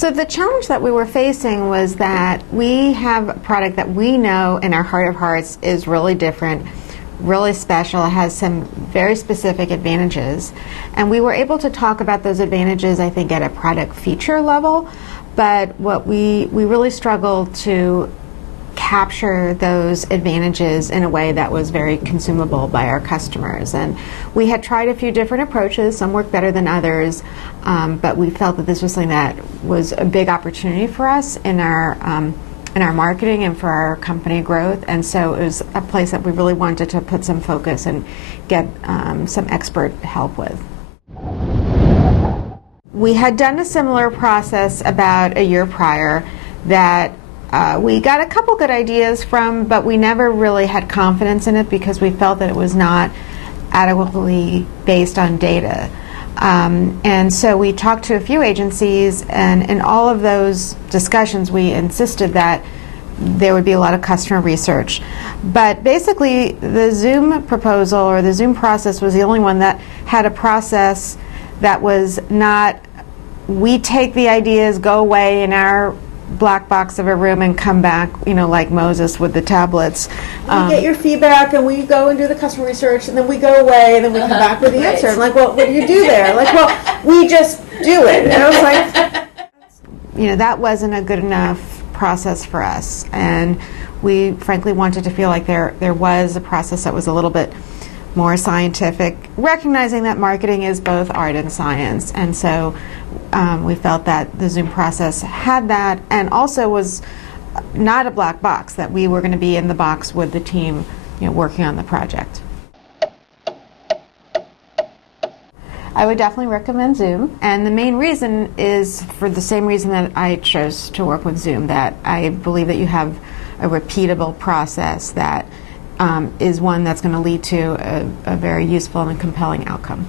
So the challenge that we were facing was that we have a product that we know in our heart of hearts is really different, really special, has some very specific advantages. And we were able to talk about those advantages, I think, at a product feature level. But what we really struggled to capture those advantages in a way that was very consumable by our customers. And we had tried a few different approaches. Some worked better than others, but we felt that this was something that was a big opportunity for us in our marketing and for our company growth. And so it was a place that we really wanted to put some focus and get some expert help with. We had done a similar process about a year prior that we got a couple good ideas from, but we never really had confidence in it because we felt that it was not adequately based on data. And so we talked to a few agencies, and in all of those discussions we insisted that there would be a lot of customer research. But basically the Zoom proposal or the Zoom process was the only one that had a process that was not, we take the ideas, go away in our black box of a room and come back, like Moses with the tablets. We get your feedback and we go and do the customer research and then we go away and then we come back with the answer. I'm like, well, what do you do there? Like, well, we just do it. And I was like, that wasn't a good enough process for us. And we frankly wanted to feel like there was a process that was a little bit more scientific, recognizing that marketing is both art and science. And so we felt that the Zoom process had that, and also was not a black box, that we were going to be in the box with the team working on the project. I would definitely recommend Zoom, and the main reason is for the same reason that I chose to work with Zoom, that I believe that you have a repeatable process that is one that's going to lead to a very useful and compelling outcome.